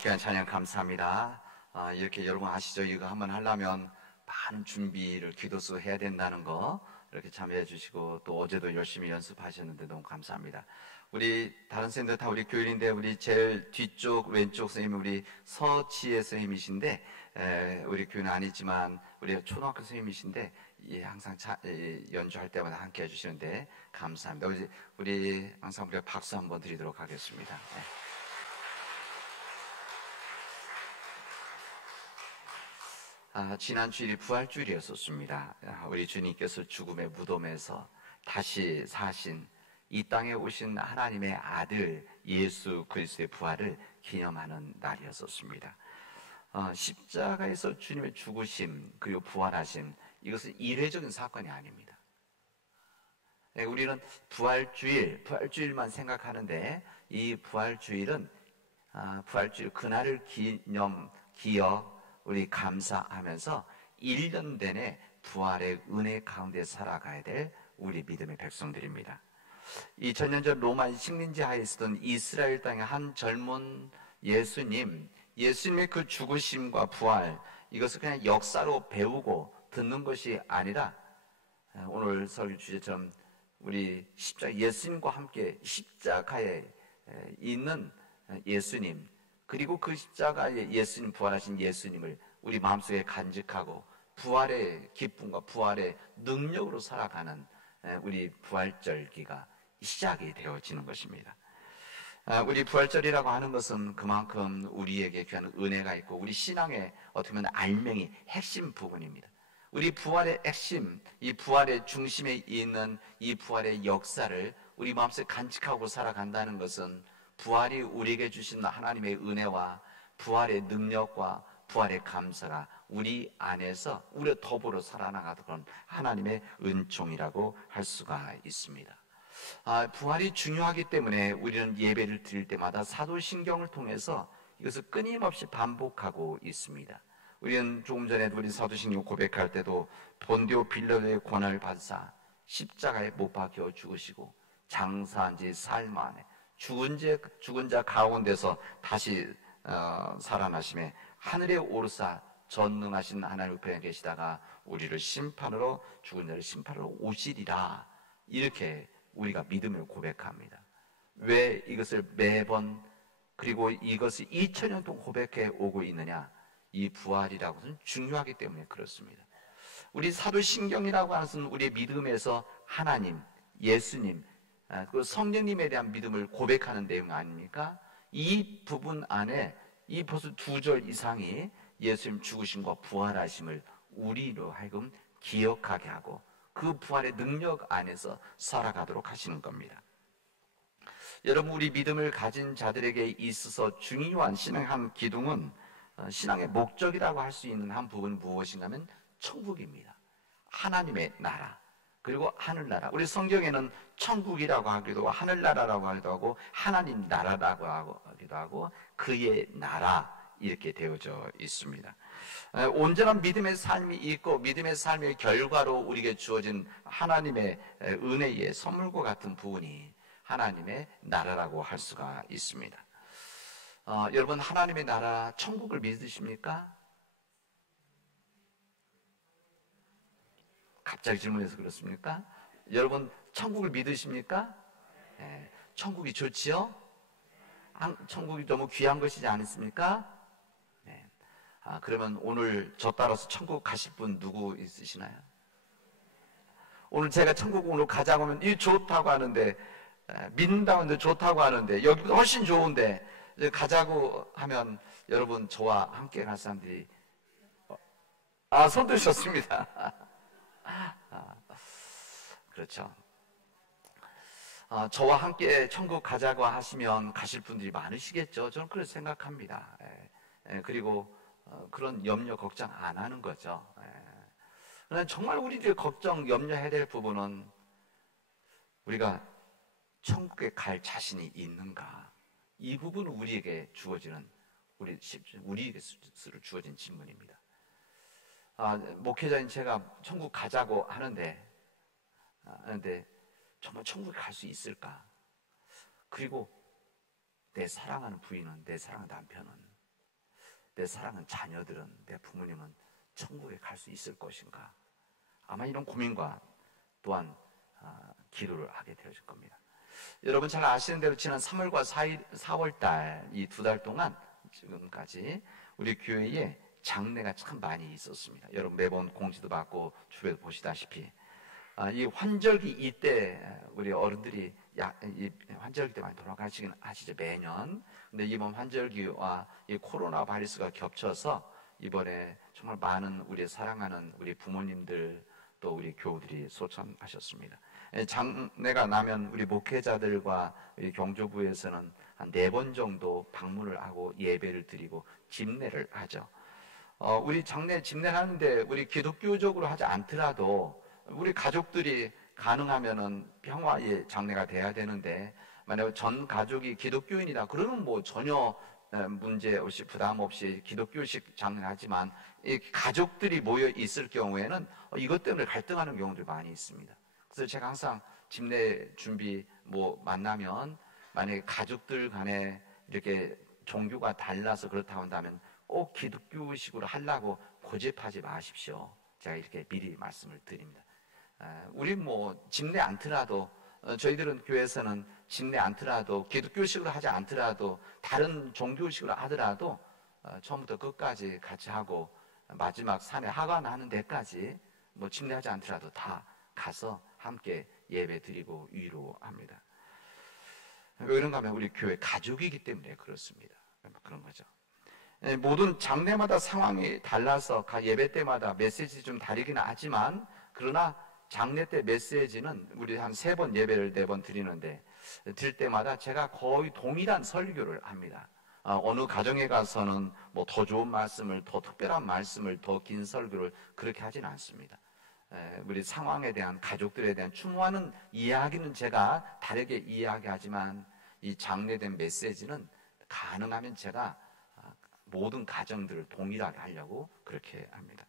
귀한 찬양 감사합니다. 이렇게 여러분 아시죠? 이거 한번 하려면 많은 준비를 기도서 해야 된다는 거 이렇게 참여해 주시고 또 어제도 열심히 연습하셨는데 너무 감사합니다. 우리 다른 선생님들 다 우리 교인인데 우리 제일 뒤쪽 왼쪽 선생님이 우리 서지혜 선생님이신데 우리 교인은 아니지만 우리 초등학교 선생님이신데 항상 연주할 때마다 함께 해주시는데 감사합니다. 우리 항상 우리가 박수 한번 드리도록 하겠습니다. 네. 지난 주일이 부활주일이었었습니다. 우리 주님께서 죽음의 무덤에서 다시 사신 이 땅에 오신 하나님의 아들 예수 그리스도의 부활을 기념하는 날이었었습니다. 십자가에서 주님의 죽으심 그리고 부활하심, 이것은 이례적인 사건이 아닙니다. 우리는 부활주일만 생각하는데 이 부활주일은 부활주일 그날을 기억 우리 감사하면서 1년 내내 부활의 은혜 가운데 살아가야 될 우리 믿음의 백성들입니다. 2000년 전 로마 식민지 하에 있었던 이스라엘 땅의 한 젊은 예수님의 그 죽으심과 부활, 이것을 그냥 역사로 배우고 듣는 것이 아니라 오늘 설교 주제처럼 우리 예수님과 함께 십자가에 있는 예수님, 그리고 그 십자가에 예수님, 부활하신 예수님을 우리 마음속에 간직하고 부활의 기쁨과 부활의 능력으로 살아가는 우리 부활절기가 시작이 되어지는 것입니다. 우리 부활절이라고 하는 것은 그만큼 우리에게 귀한 은혜가 있고 우리 신앙의 어떻게 보면 알맹이 핵심 부분입니다. 우리 부활의 핵심, 이 부활의 중심에 있는 이 부활의 역사를 우리 마음속에 간직하고 살아간다는 것은 부활이 우리에게 주신 하나님의 은혜와 부활의 능력과 부활의 감사가 우리 안에서 우리와 더불어 살아나가던 하나님의 은총이라고 할 수가 있습니다. 부활이 중요하기 때문에 우리는 예배를 드릴 때마다 사도신경을 통해서 이것을 끊임없이 반복하고 있습니다. 우리는 조금 전에도 우리 사도신경 고백할 때도 본디오 빌라도의 고난을 받으사 십자가에 못 박혀 죽으시고 장사한 지 사흘 만에 죽은 자 가운데서 다시 살아나심에 하늘에 오르사 전능하신 하나님 우편에 계시다가 우리를 심판으로, 죽은 자를 심판으로 오시리라, 이렇게 우리가 믿음을 고백합니다. 왜 이것을 매번 그리고 이것을 2000년 동안 고백해 오고 있느냐? 이 부활이라고 하는 중요하기 때문에 그렇습니다. 우리 사도신경이라고 하는 것은 우리의 믿음에서 하나님, 예수님, 그 성령님에 대한 믿음을 고백하는 내용 아닙니까? 이 부분 안에 이 벌써 2절 이상이 예수님 죽으심과 부활하심을 우리로 하여금 기억하게 하고 그 부활의 능력 안에서 살아가도록 하시는 겁니다. 여러분, 우리 믿음을 가진 자들에게 있어서 중요한 신앙의 한 기둥은 신앙의 목적이라고 할 수 있는 한 부분은 무엇인가 하면 천국입니다. 하나님의 나라, 그리고 하늘나라. 우리 성경에는 천국이라고 하기도 하고 하늘나라라고 하기도 하고 하나님 나라라고 하기도 하고 그의 나라, 이렇게 되어져 있습니다. 온전한 믿음의 삶이 있고 믿음의 삶의 결과로 우리에게 주어진 하나님의 은혜의 선물과 같은 부분이 하나님의 나라라고 할 수가 있습니다. 여러분, 하나님의 나라 천국을 믿으십니까? 갑자기 질문해서 그렇습니까? 여러분, 천국을 믿으십니까? 네, 천국이 좋지요? 천국이 너무 귀한 것이지 않습니까? 네. 그러면 오늘 저 따라서 천국 가실 분 누구 있으시나요? 오늘 제가 천국 오늘 가자고 하면 이 좋다고 하는데, 믿는다고 하는데 좋다고 하는데 여기보다 훨씬 좋은데 가자고 하면 여러분 저와 함께 갈 사람들이 손 드셨습니다. 그렇죠. 저와 함께 천국 가자고 하시면 가실 분들이 많으시겠죠. 저는 그렇게 생각합니다. 그리고 그런 염려 걱정 안 하는 거죠. 그러나 정말 우리들이 걱정 염려해야 될 부분은 우리가 천국에 갈 자신이 있는가, 이 부분은 우리에게 주어지는 우리에게 주어진 질문입니다. 목회자인 제가 천국 가자고 하는데 정말 천국에 갈 수 있을까? 그리고 내 사랑하는 부인은, 내 사랑하는 남편은, 내 사랑하는 자녀들은, 내 부모님은 천국에 갈 수 있을 것인가? 아마 이런 고민과 또한 기도를 하게 되어질 겁니다. 여러분 잘 아시는 대로 지난 3월과 4월달 이 2달 동안 지금까지 우리 교회에 장례가 참 많이 있었습니다. 여러분 매번 공지도 받고 주변에서 보시다시피 이 환절기 이때 우리 어른들이 이 환절기 때 많이 돌아가시긴 하시죠, 매년. 근데 이번 환절기와 이 코로나 바이러스가 겹쳐서 이번에 정말 많은 우리 사랑하는 우리 부모님들 또 우리 교우들이 소참하셨습니다. 장례가 나면 우리 목회자들과 우리 경조부에서는 한 4번 정도 방문을 하고 예배를 드리고 집례를 하죠. 우리 장례 집례를 하는데 우리 기독교적으로 하지 않더라도 우리 가족들이 가능하면은 평화의 장례가 돼야 되는데, 만약 전 가족이 기독교인이다 그러면 뭐 전혀 문제 없이 부담 없이 기독교식 장례하지만 이 가족들이 모여 있을 경우에는 이것 때문에 갈등하는 경우들이 많이 있습니다. 그래서 제가 항상 집례 준비 뭐 만나면 만약에 가족들 간에 이렇게 종교가 달라서 그렇다고 한다면 꼭 기독교식으로 하려고 고집하지 마십시오. 제가 이렇게 미리 말씀을 드립니다. 우리 뭐 집례 않더라도 저희들은 교회에서는 집례 않더라도 기독교식으로 하지 않더라도 다른 종교식으로 하더라도 처음부터 끝까지 같이 하고 마지막 산에 하관하는 데까지 뭐 집례하지 않더라도 다 가서 함께 예배 드리고 위로합니다. 왜 그런가 하면 우리 교회 가족이기 때문에 그렇습니다. 그런 거죠. 모든 장례마다 상황이 달라서 예배 때마다 메시지 좀 다르긴 하지만, 그러나 장례 때 메시지는 우리 한 3번 예배를 4번 드리는데 드릴 때마다 제가 거의 동일한 설교를 합니다. 어느 가정에 가서는 뭐 더 좋은 말씀을, 더 특별한 말씀을, 더 긴 설교를 그렇게 하진 않습니다. 우리 상황에 대한, 가족들에 대한 추모하는 이야기는 제가 다르게 이야기하지만 이 장례된 메시지는 가능하면 제가 모든 가정들을 동일하게 하려고 그렇게 합니다.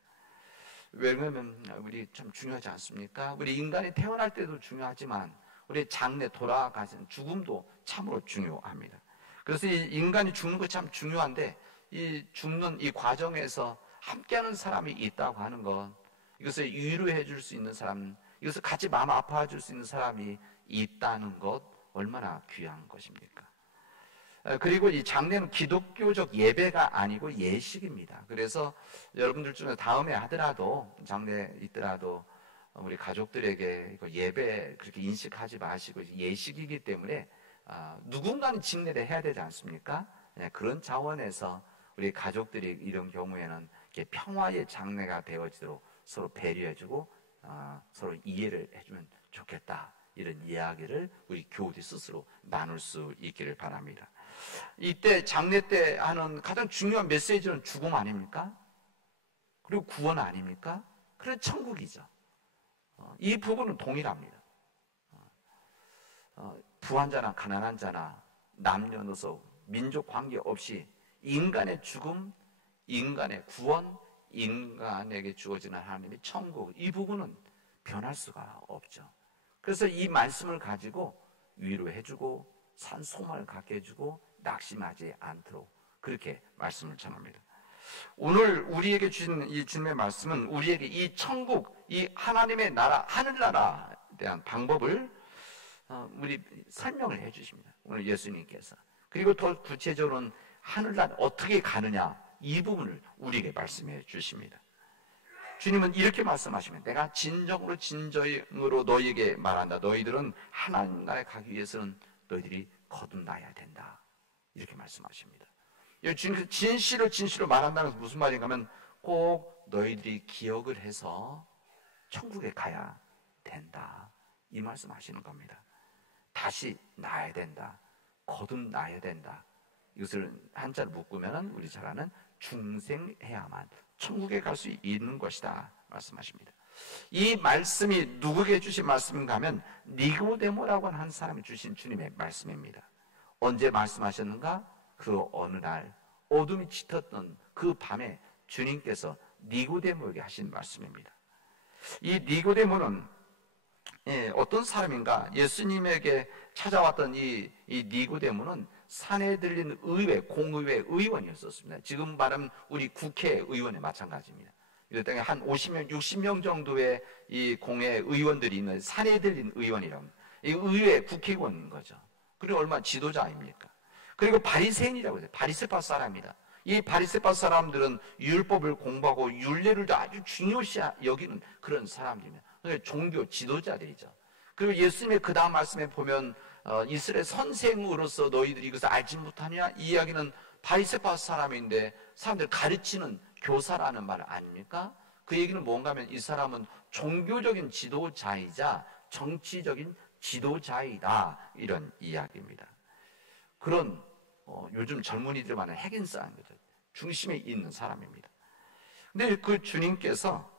왜냐하면 우리 참 중요하지 않습니까? 우리 인간이 태어날 때도 중요하지만 우리 장례, 돌아가신 죽음도 참으로 중요합니다. 그래서 이 인간이 죽는 거 참 중요한데, 이 죽는 이 과정에서 함께하는 사람이 있다고 하는 것, 이것을 위로해 줄 수 있는 사람, 이것을 같이 마음 아파해 줄 수 있는 사람이 있다는 것, 얼마나 귀한 것입니까? 그리고 이 장례는 기독교적 예배가 아니고 예식입니다. 그래서 여러분들 중에 다음에 하더라도, 장례 있더라도 우리 가족들에게 예배 그렇게 인식하지 마시고, 예식이기 때문에 누군가는 집례를 해야 되지 않습니까? 그런 차원에서 우리 가족들이 이런 경우에는 평화의 장례가 되어지도록 서로 배려해주고 서로 이해를 해주면 좋겠다, 이런 이야기를 우리 교우들 스스로 나눌 수 있기를 바랍니다. 이때 장례 때 하는 가장 중요한 메시지는 죽음 아닙니까? 그리고 구원 아닙니까? 그래서 천국이죠. 이 부분은 동일합니다. 부한 자나 가난한 자나 남녀노소 민족 관계없이 인간의 죽음, 인간의 구원, 인간에게 주어지는 하나님의 천국, 이 부분은 변할 수가 없죠. 그래서 이 말씀을 가지고 위로해주고 산소망을 갖게 해주고 낙심하지 않도록 그렇게 말씀을 전합니다. 오늘 우리에게 주신 이 주님의 말씀은 우리에게 이 천국, 이 하나님의 나라, 하늘나라에 대한 방법을 우리 설명을 해 주십니다. 오늘 예수님께서. 그리고 더 구체적으로는 하늘나라 어떻게 가느냐, 이 부분을 우리에게 말씀해 주십니다. 주님은 이렇게 말씀하십니다. 내가 진정으로 너희에게 말한다. 너희들은 하나님 나라에 가기 위해서는 너희들이 거듭나야 된다. 이렇게 말씀하십니다. 주님께서 진실로 말한다는 것은 무슨 말인가 하면 꼭 너희들이 기억을 해서 천국에 가야 된다, 이 말씀하시는 겁니다. 다시 나야 된다, 거듭나야 된다. 이것을 한자로 묶으면 우리 잘 아는 중생해야만 천국에 갈 수 있는 것이다 말씀하십니다. 이 말씀이 누구에게 주신 말씀인가 하면 니고데모라고 하는 한 사람이 주신 주님의 말씀입니다. 언제 말씀하셨는가? 그 어느 날 어둠이 짙었던 그 밤에 주님께서 니고데모에게 하신 말씀입니다. 이 니고데모는 어떤 사람인가? 예수님에게 찾아왔던 이 니고데모는 산헤드린 의회, 공의회 의원이었었습니다. 지금 말하면 우리 국회의원에 마찬가지입니다. 이 땅에 한 50명, 60명 정도의 이 공회 의원들이 있는 산헤드린 의원이라고 합니다. 이 의회 국회의원인 거죠. 그리고 얼마나 지도자입니까? 그리고 바리새인이라고 해요. 바리새파 사람이다. 이 바리새파 사람들은 율법을 공부하고 율례를 아주 중요시 여기는 그런 사람들입니다. 종교 지도자들이죠. 그리고 예수님의 그 다음 말씀에 보면 이스라엘 선생으로서 너희들이 이것을 알지 못하냐? 이 이야기는 바리새파 사람인데 사람들 가르치는 교사라는 말 아닙니까? 그 얘기는 뭔가 하면 이 사람은 종교적인 지도자이자 정치적인 지도자이다, 이런 이야기입니다. 그런 요즘 젊은이들 많은 핵인싸인 거죠. 중심에 있는 사람입니다. 근데 그 주님께서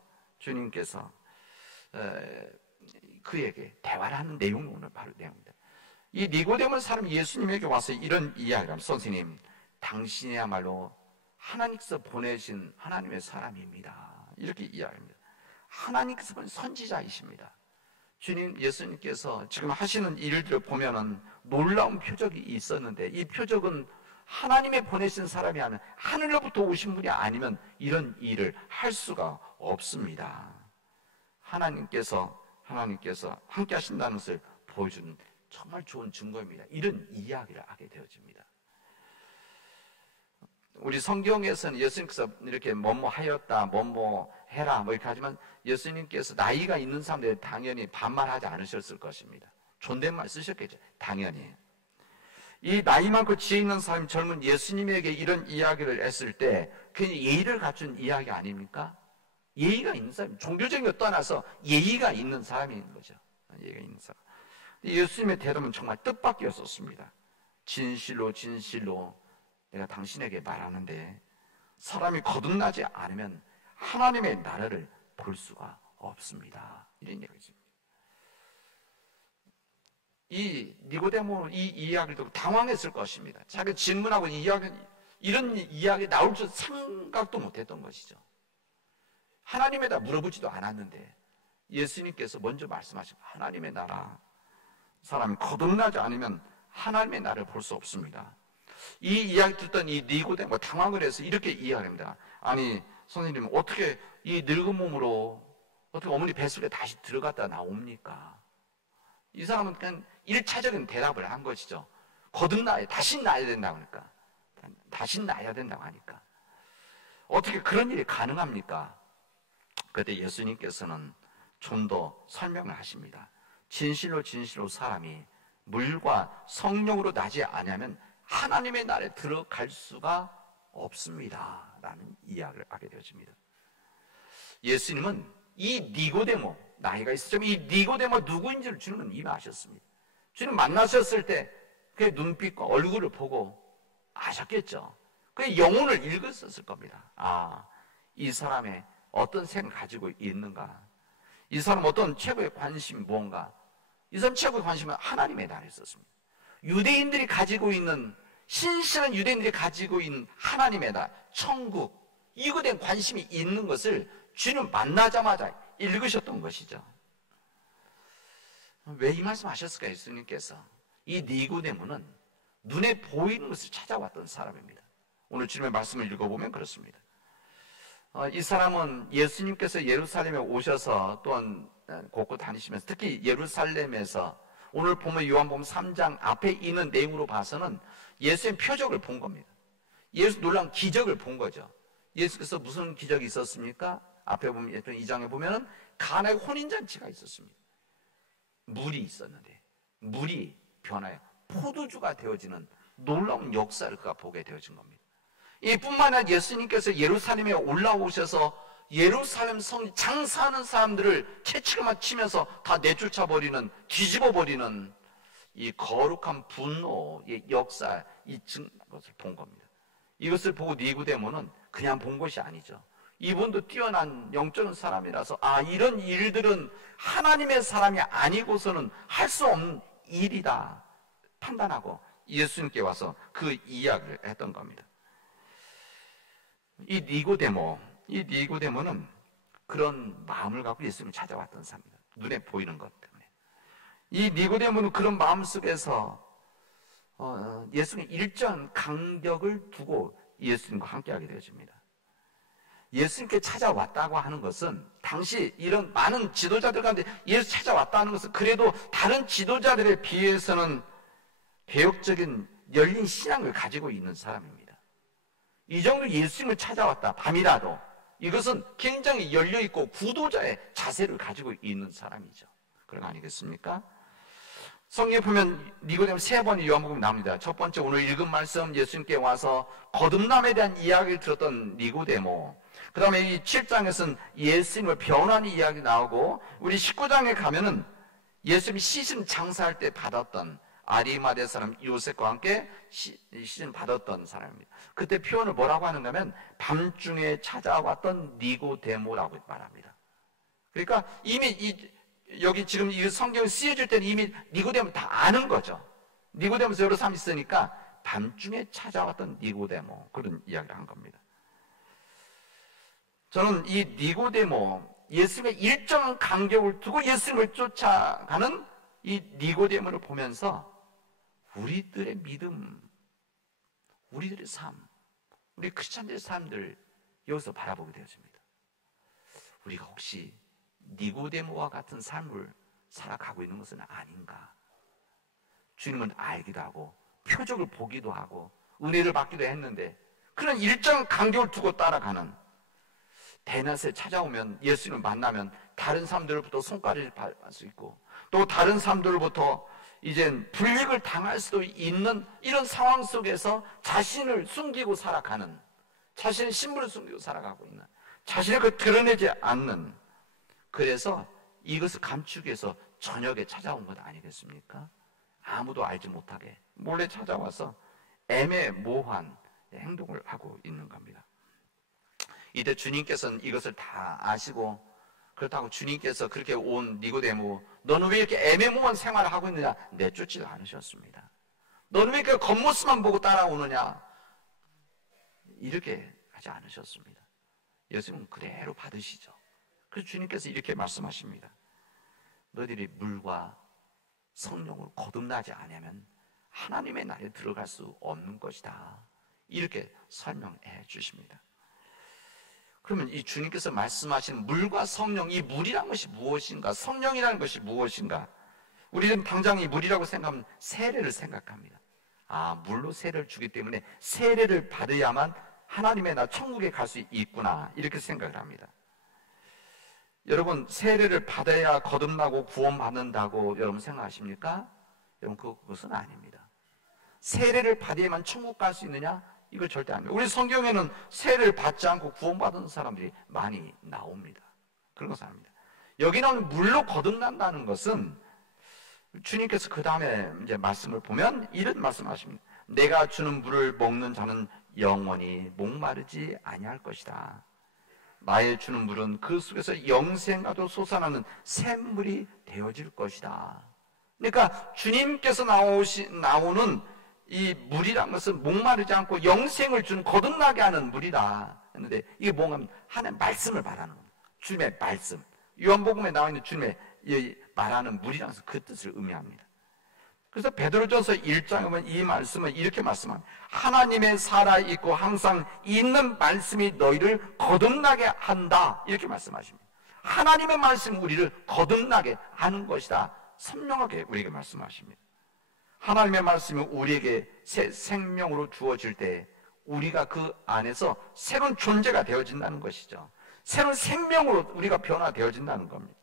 그에게 대화를 하는 내용이 오늘 바로 내용입니다. 이 니고데모 사람이 예수님에게 와서 이런 이야기를 합니다. 선생님, 당신이야말로 하나님께서 보내신 하나님의 사람입니다. 이렇게 이야기합니다. 하나님께서 보낸 선지자이십니다. 주님, 예수님께서 지금 하시는 일들을 보면은 놀라운 표적이 있었는데 이 표적은 하나님의 보내신 사람이 아닌 하늘로부터 오신 분이 아니면 이런 일을 할 수가 없습니다. 하나님께서 함께 하신다는 것을 보여주는 정말 좋은 증거입니다. 이런 이야기를 하게 되어집니다. 우리 성경에서는 예수님께서 이렇게 뭐뭐 하였다, 뭐뭐 해라 뭐 이렇게 하지만 예수님께서 나이가 있는 사람들 당연히 반말하지 않으셨을 것입니다. 존댓말 쓰셨겠죠. 당연히. 이 나이 많고 지혜 있는 사람이 젊은 예수님에게 이런 이야기를 했을 때 그냥 예의를 갖춘 이야기 아닙니까? 예의가 있는 사람, 종교적인 것 떠나서 예의가 있는 사람이 있는 거죠. 예의가 있는 사람. 예수님의 대답은 정말 뜻밖이었었습니다. 진실로 내가 당신에게 말하는데 사람이 거듭나지 않으면 하나님의 나라를 볼 수가 없습니다. 이런 얘기죠. 이 니고데모 이 이야기를 듣고 당황했을 것입니다. 자기가 질문하고 이런 이야기 나올 줄 생각도 못했던 것이죠. 하나님에다 물어보지도 않았는데 예수님께서 먼저 말씀하시고 하나님의 나라, 사람이 거듭나지 않으면 하나님의 나라를 볼 수 없습니다. 이 이야기 듣던 이 니고데모가 당황을 해서 이렇게 이야기합니다. 아니 선생님, 어떻게 이 늙은 몸으로 어떻게 어머니 뱃속에 다시 들어갔다 나옵니까? 이 사람은 그냥 1차적인 대답을 한 것이죠. 다시 나야 된다고 하니까. 다시 나야 된다고 하니까. 어떻게 그런 일이 가능합니까? 그때 예수님께서는 좀 더 설명을 하십니다. 진실로 사람이 물과 성령으로 나지 않으면 하나님의 나라에 들어갈 수가 없습니다. 라는 이야기를 하게 되어집니다. 예수님은 이 니고데모, 나이가 있었지만 이 니고데모 누구인지를 주님은 이미 아셨습니다. 주님 만나셨을 때 그의 눈빛과 얼굴을 보고 아셨겠죠. 그의 영혼을 읽었을 겁니다. 아, 이 사람의 어떤 생을 가지고 있는가? 이 사람 어떤 최고의 관심이 뭔가? 이 사람 최고의 관심은 하나님의 나라에 있었습니다. 유대인들이 가지고 있는, 신실한 유대인들이 가지고 있는 하나님의 나라, 천국, 이거에 대한 관심이 있는 것을 주님 만나자마자 읽으셨던 것이죠. 왜 이 말씀 하셨을까요? 예수님께서 이 니고데모는 눈에 보이는 것을 찾아왔던 사람입니다. 오늘 주님의 말씀을 읽어보면 그렇습니다. 이 사람은 예수님께서 예루살렘에 오셔서 또한 곳곳 다니시면서 특히 예루살렘에서 오늘 보면 요한복음 3장 앞에 있는 내용으로 봐서는 예수의 표적을 본 겁니다. 예수 놀라운 기적을 본 거죠. 예수께서 무슨 기적이 있었습니까? 앞에 보면 2장에 보면은 가나의 혼인잔치가 있었습니다. 물이 있었는데 물이 변하여 포도주가 되어지는 놀라운 역사를 그가 보게 되어진 겁니다. 이뿐만 아니라 예수님께서 예루살렘에 올라오셔서 예루살렘 성 장사하는 사람들을 채찍을 치면서 다 내쫓아버리는, 뒤집어버리는 이 거룩한 분노의 역사, 이 것을 본 겁니다. 이것을 보고 니고데모는 그냥 본 것이 아니죠. 이분도 뛰어난 영적인 사람이라서 이런 일들은 하나님의 사람이 아니고서는 할 수 없는 일이다 판단하고 예수님께 와서 그 이야기를 했던 겁니다. 이 니고데모는 그런 마음을 갖고 예수님을 찾아왔던 사람입니다. 눈에 보이는 것 때문에. 이 니고데모는 그런 마음 속에서 예수님 일정 간격을 두고 예수님과 함께하게 되어집니다. 예수님께 찾아왔다고 하는 것은 당시 이런 많은 지도자들 가운데 예수 찾아왔다는 것은 그래도 다른 지도자들에 비해서는 개혁적인 열린 신앙을 가지고 있는 사람입니다. 이 정도 예수님을 찾아왔다 밤이라도 이것은 굉장히 열려있고 구도자의 자세를 가지고 있는 사람이죠. 그런 거 아니겠습니까? 성경에 보면 니고데모 세 번이 요한복음에 나옵니다. 첫 번째 오늘 읽은 말씀 예수님께 와서 거듭남에 대한 이야기를 들었던 니고데모, 그 다음에 이 7장에서는 예수님을 변화하는 이야기 나오고 우리 19장에 가면은 예수님이 시즌 장사할 때 받았던 아리마대 사람 요셉과 함께 시즌 받았던 사람입니다. 그때 표현을 뭐라고 하는가 하면 밤중에 찾아왔던 니고데모라고 말합니다. 그러니까 이미 여기 지금 이 성경이 쓰여질 때는 이미 니고데모 다 아는 거죠. 니고데모에서 여러 사람이 있으니까 밤중에 찾아왔던 니고데모, 그런 이야기를 한 겁니다. 저는 이 니고데모, 예수님의 일정한 간격을 두고 예수님을 쫓아가는 이 니고데모를 보면서 우리들의 믿음, 우리들의 삶, 우리 크리스찬들의 삶들 여기서 바라보게 되어집니다. 우리가 혹시 니고데모와 같은 삶을 살아가고 있는 것은 아닌가? 주님은 알기도 하고 표적을 보기도 하고 은혜를 받기도 했는데 그런 일정 간격을 두고 따라가는, 대낮에 찾아오면 예수님을 만나면 다른 사람들로부터 손가락을 받을 수 있고 또 다른 사람들로부터 이젠 불이익을 당할 수도 있는 이런 상황 속에서 자신을 숨기고 살아가는, 자신의 신분을 숨기고 살아가고 있는, 자신을 드러내지 않는, 그래서 이것을 감추기 위해서 저녁에 찾아온 것 아니겠습니까? 아무도 알지 못하게 몰래 찾아와서 애매모호한 행동을 하고 있는 겁니다. 이때 주님께서는 이것을 다 아시고, 그렇다고 주님께서 그렇게 온 니고데모, 너는 왜 이렇게 애매모호한 생활을 하고 있느냐, 내쫓지도 않으셨습니다. 너는 왜 이렇게 겉모습만 보고 따라오느냐, 이렇게 하지 않으셨습니다. 예수님은 그대로 받으시죠. 그래서 주님께서 이렇게 말씀하십니다. 너희들이 물과 성령을 거듭나지 않으면 하나님의 나라에 들어갈 수 없는 것이다. 이렇게 설명해 주십니다. 그러면 이 주님께서 말씀하신 물과 성령, 이 물이라는 것이 무엇인가, 성령이라는 것이 무엇인가? 우리는 당장 이 물이라고 생각하면 세례를 생각합니다. 물로 세례를 주기 때문에 세례를 받아야만 하나님의 나라 천국에 갈 수 있구나, 이렇게 생각을 합니다. 여러분, 세례를 받아야 거듭나고 구원받는다고 여러분 생각하십니까? 여러분, 그것은 아닙니다. 세례를 받아야만 천국 갈 수 있느냐? 이걸 절대 아닙니다. 우리 성경에는 세례를 받지 않고 구원받은 사람들이 많이 나옵니다. 그런 것은 아닙니다. 여기 나오는 물로 거듭난다는 것은 주님께서 그 다음에 이제 말씀을 보면 이런 말씀하십니다. 내가 주는 물을 먹는 자는 영원히 목마르지 아니할 것이다. 나의 주는 물은 그 속에서 영생과도 솟아나는 샘물이 되어질 것이다. 그러니까 주님께서 나오는 이 물이란 것은 목마르지 않고 영생을 주는, 거듭나게 하는 물이다 했는데, 이게 뭔가 하면 하나님의 말씀을 말하는 겁니다. 주님의 말씀, 요한복음에 나와 있는 주님의 말하는 물이라는 것은 그 뜻을 의미합니다. 그래서 베드로전서 1장에 보면 이 말씀은 이렇게 말씀합니다. 하나님의 살아있고 항상 있는 말씀이 너희를 거듭나게 한다, 이렇게 말씀하십니다. 하나님의 말씀이 우리를 거듭나게 하는 것이다, 선명하게 우리에게 말씀하십니다. 하나님의 말씀이 우리에게 새 생명으로 주어질 때 우리가 그 안에서 새로운 존재가 되어진다는 것이죠. 새로운 생명으로 우리가 변화되어진다는 겁니다.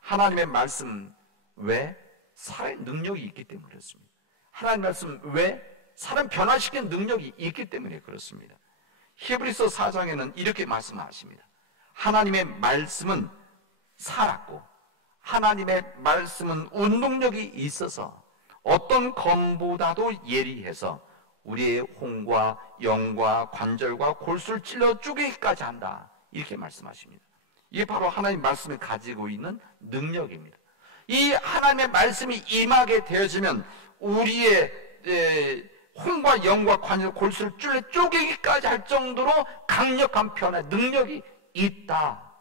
하나님의 말씀 왜? 살아의 능력이 있기 때문에 그렇습니다. 하나님의 말씀 왜? 사람 변화시키는 능력이 있기 때문에 그렇습니다. 히브리서 4장에는 이렇게 말씀하십니다. 하나님의 말씀은 살았고 하나님의 말씀은 운동력이 있어서 어떤 검보다도 예리해서 우리의 혼과 영과 관절과 골수를 찔러 쪼개기까지 한다, 이렇게 말씀하십니다. 이게 바로 하나님의 말씀이 가지고 있는 능력입니다. 이 하나님의 말씀이 임하게 되어지면 우리의 혼과 영과 관절, 골수를 찔러 쪼개기까지 할 정도로 강력한 변화의 능력이 있다.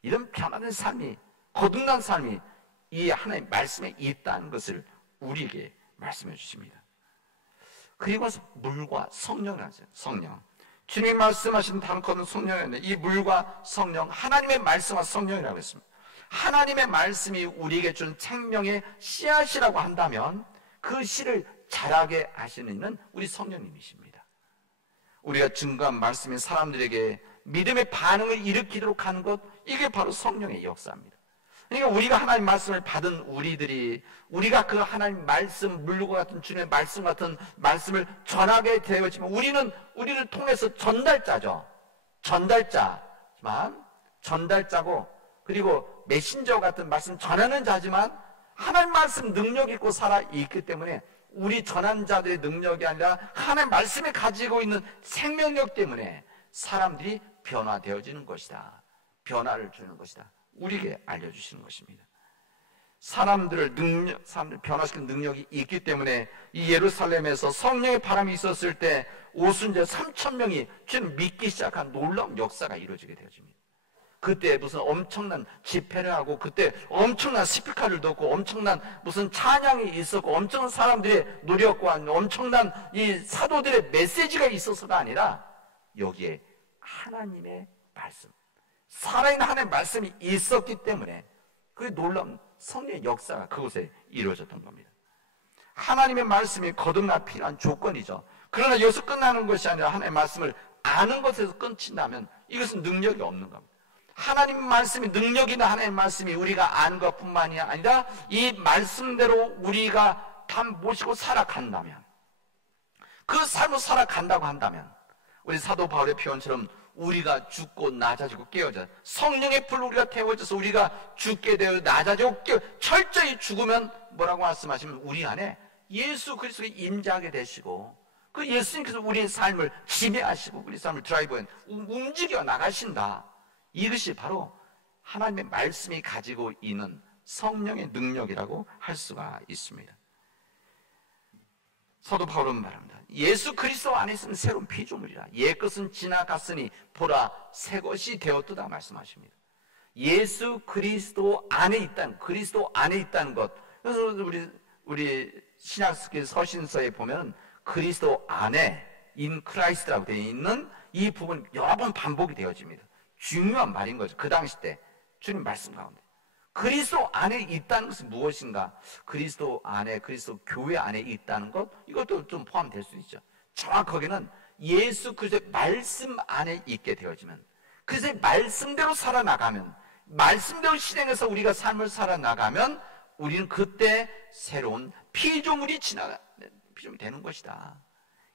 이런 변화된 삶이, 거듭난 삶이 이 하나님의 말씀에 있다는 것을 우리에게 말씀해 주십니다. 그리고 물과 성령을 하세요. 성령. 주님이 말씀하신 단커는 성령이었는데 이 물과 성령, 하나님의 말씀과 성령이라고 했습니다. 하나님의 말씀이 우리에게 준 생명의 씨앗이라고 한다면 그 씨를 자라게 하시는 이는 우리 성령님이십니다. 우리가 증거한 말씀이 사람들에게 믿음의 반응을 일으키도록 하는 것, 이게 바로 성령의 역사입니다. 그러니까 우리가 하나님 말씀을 받은 우리가 그 하나님 말씀, 물과 같은 주님의 말씀 같은 말씀을 전하게 되었지만 우리를 통해서 전달자죠. 전달자고 그리고 메신저 같은 말씀 전하는 자지만 하나님 말씀 능력 있고 살아있기 때문에 우리 전한 자들의 능력이 아니라 하나님 말씀이 가지고 있는 생명력 때문에 사람들이 변화되어지는 것이다. 변화를 주는 것이다. 우리에게 알려주시는 것입니다. 사람들을 변화시키는 능력이 있기 때문에 이 예루살렘에서 성령의 바람이 있었을 때 오순절 3,000명이 주님 믿기 시작한 놀라운 역사가 이루어지게 되어집니다. 그때 무슨 엄청난 집회를 하고 그때 엄청난 스피커를 듣고 엄청난 무슨 찬양이 있었고 엄청난 사람들의 노력과 엄청난 이 사도들의 메시지가 있어서가 아니라 여기에 하나님의 말씀, 살아있는 하나님의 말씀이 있었기 때문에 그 놀라운 성령의 역사가 그곳에 이루어졌던 겁니다. 하나님의 말씀이 거듭나 필요한 조건이죠. 그러나 여기서 끝나는 것이 아니라 하나님의 말씀을 아는 것에서 끊친다면 이것은 능력이 없는 겁니다. 하나님 말씀이 능력 있는 하나님의 말씀이 우리가 아는 것뿐만이 아니라 이 말씀대로 우리가 다 모시고 살아간다면, 그 삶을 살아간다고 한다면 우리 사도 바울의 표현처럼 우리가 죽고 낮아지고 깨어져 성령의 불로 우리가 태워져서 우리가 죽게 되어 낮아지고 철저히 죽으면 뭐라고 말씀하시면 우리 안에 예수 그리스도의 임재하게 되시고 그 예수님께서 우리의 삶을 지배하시고 우리 삶을 드라이브해 움직여 나가신다. 이것이 바로 하나님의 말씀이 가지고 있는 성령의 능력이라고 할 수가 있습니다. 사도 바울은 말합니다. 예수 그리스도 안에 있으면 새로운 피조물이라. 옛것은 지나갔으니 보라 새 것이 되었도다 말씀하십니다. 예수 그리스도 안에 있다는 것. 그래서 우리 신약성경 서신서에 보면 그리스도 안에 in Christ라고 되어 있는 이 부분 여러 번 반복이 되어집니다. 중요한 말인 거죠. 그 당시 때 주님 말씀 가운데 그리스도 안에 있다는 것은 무엇인가? 그리스도 안에, 그리스도 교회 안에 있다는 것, 이것도 좀 포함될 수 있죠. 정확하게는 예수 그리스도의 말씀 안에 있게 되어지면, 그리스도의 말씀대로 살아나가면, 말씀대로 실행해서 우리가 삶을 살아나가면 우리는 그때 새로운 피조물이 되는 것이다.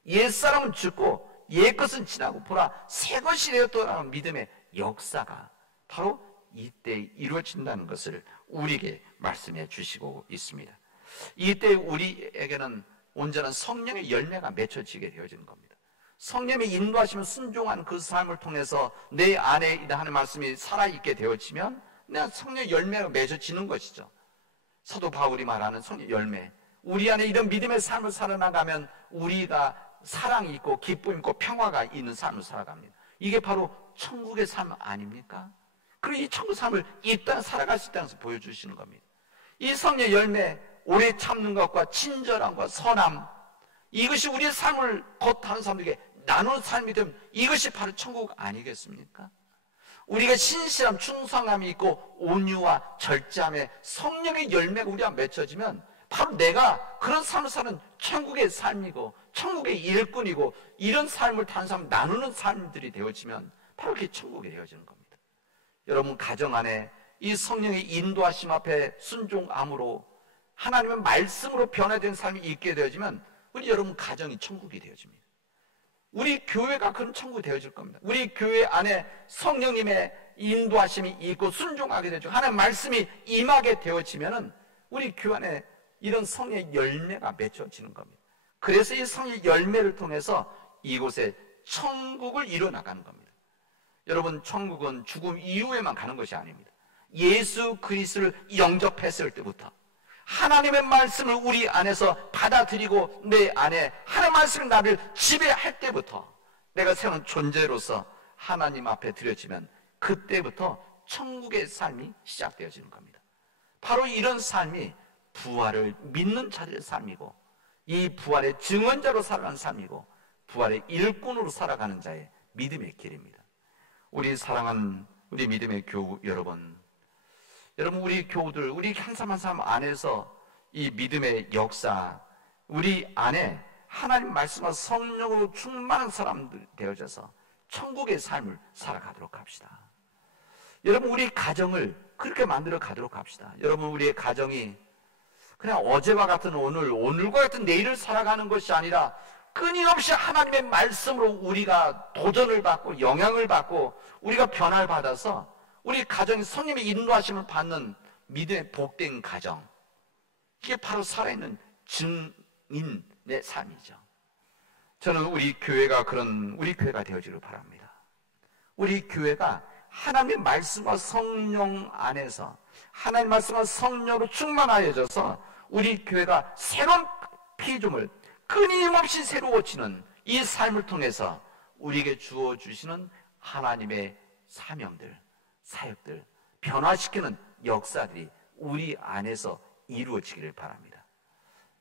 옛사람은 죽고 옛것은 지나고 보라 새 것이 되었다는 믿음의 역사가 바로 이때 이루어진다는 것을 우리에게 말씀해 주시고 있습니다. 이때 우리에게는 온전한 성령의 열매가 맺혀지게 되어지는 겁니다. 성령의 인도하시면 순종하는 그 삶을 통해서 내 안에 있는 하나님의 말씀이 살아있게 되어지면 내가 성령의 열매가 맺어지는 것이죠. 사도 바울이 말하는 성령의 열매, 우리 안에 이런 믿음의 삶을 살아나가면 우리가 사랑이 있고 기쁨이 있고 평화가 있는 삶을 살아갑니다. 이게 바로 천국의 삶 아닙니까? 그리고 이 천국 삶을 이 땅 살아갈 수 있다는 것을 보여주시는 겁니다. 이 성령의 열매, 오래 참는 것과 친절함과 선함, 이것이 우리의 삶을 겉하는 사람들에게 나누는 삶이 되면 이것이 바로 천국 아니겠습니까? 우리가 신실함, 충성함이 있고 온유와 절제함에 성령의 열매가 우리가 맺혀지면 바로 내가 그런 삶을 사는 천국의 삶이고 천국의 일꾼이고 이런 삶을 다른 사람 나누는 삶들이 되어지면 바로 그게 천국이 되어지는 겁니다. 여러분 가정 안에 이 성령의 인도하심 앞에 순종함으로 하나님의 말씀으로 변화된 삶이 있게 되어지면 우리 여러분 가정이 천국이 되어집니다. 우리 교회가 그런 천국이 되어질 겁니다. 우리 교회 안에 성령님의 인도하심이 있고 순종하게 되죠. 하나님의 말씀이 임하게 되어지면은 우리 교회 안에 이런 성령의 열매가 맺혀지는 겁니다. 그래서 이 성령의 열매를 통해서 이곳에 천국을 이뤄나가는 겁니다. 여러분 천국은 죽음 이후에만 가는 것이 아닙니다. 예수 그리스도를 영접했을 때부터 하나님의 말씀을 우리 안에서 받아들이고 내 안에 하나님의 말씀이 나를 지배할 때부터 내가 새로운 존재로서 하나님 앞에 드려지면 그때부터 천국의 삶이 시작되어지는 겁니다. 바로 이런 삶이 부활을 믿는 자들의 삶이고 이 부활의 증언자로 살아가는 삶이고 부활의 일꾼으로 살아가는 자의 믿음의 길입니다. 우리 사랑하는 우리 믿음의 교우 여러분, 우리 교우들, 우리 한 사람 한 사람 안에서 이 믿음의 역사, 우리 안에 하나님 말씀과 성령으로 충만한 사람들 되어져서 천국의 삶을 살아가도록 합시다. 여러분, 우리 가정을 그렇게 만들어 가도록 합시다. 여러분, 우리의 가정이 그냥 어제와 같은 오늘과 같은 내일을 살아가는 것이 아니라 끊임없이 하나님의 말씀으로 우리가 도전을 받고 영향을 받고 우리가 변화를 받아서 우리 가정이 성령의 인도하심을 받는 믿음의 복된 가정, 이게 바로 살아있는 증인의 삶이죠. 저는 우리 교회가 그런 우리 교회가 되어지길 바랍니다. 우리 교회가 하나님의 말씀과 성령 안에서 하나님의 말씀과 성령으로 충만하여져서 우리 교회가 새로운 피조물, 끊임없이 새로워지는 이 삶을 통해서 우리에게 주어주시는 하나님의 사명들, 사역들, 변화시키는 역사들이 우리 안에서 이루어지기를 바랍니다.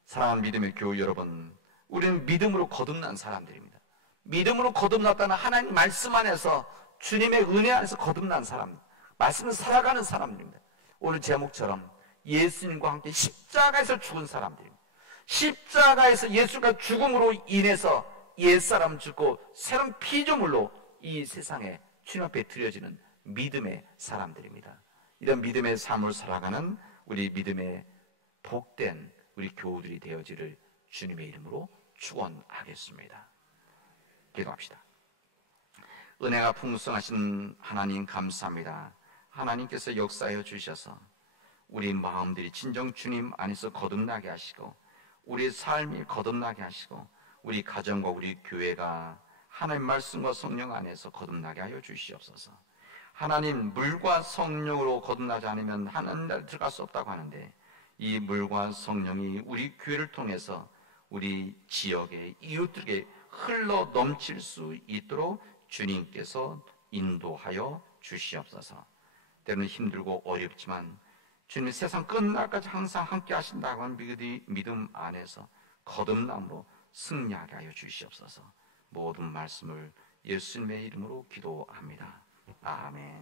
사랑하는 믿음의 교우 여러분, 우리는 믿음으로 거듭난 사람들입니다. 믿음으로 거듭났다는 하나님 말씀 안에서 주님의 은혜 안에서 거듭난 사람, 말씀을 살아가는 사람들입니다. 오늘 제목처럼 예수님과 함께 십자가에서 죽은 사람들입니다. 십자가에서 예수가 죽음으로 인해서 옛사람 죽고 새로운 피조물로 이 세상에 주님 앞에 드려지는 믿음의 사람들입니다. 이런 믿음의 삶을 살아가는 우리 믿음의 복된 우리 교우들이 되어지를 주님의 이름으로 축원하겠습니다. 기도합시다. 은혜가 풍성하신 하나님 감사합니다. 하나님께서 역사하여 주셔서 우리 마음들이 진정 주님 안에서 거듭나게 하시고 우리의 삶이 거듭나게 하시고 우리 가정과 우리 교회가 하나님 말씀과 성령 안에서 거듭나게 하여 주시옵소서. 하나님, 물과 성령으로 거듭나지 않으면 하나님 나라에 들어갈 수 없다고 하는데 이 물과 성령이 우리 교회를 통해서 우리 지역의 이웃들에게 흘러 넘칠 수 있도록 주님께서 인도하여 주시옵소서. 때로는 힘들고 어렵지만 주님이 세상 끝날까지 항상 함께 하신다고 하는 믿음 안에서 거듭남으로 승리하게 하여 주시옵소서. 모든 말씀을 예수님의 이름으로 기도합니다. 아멘.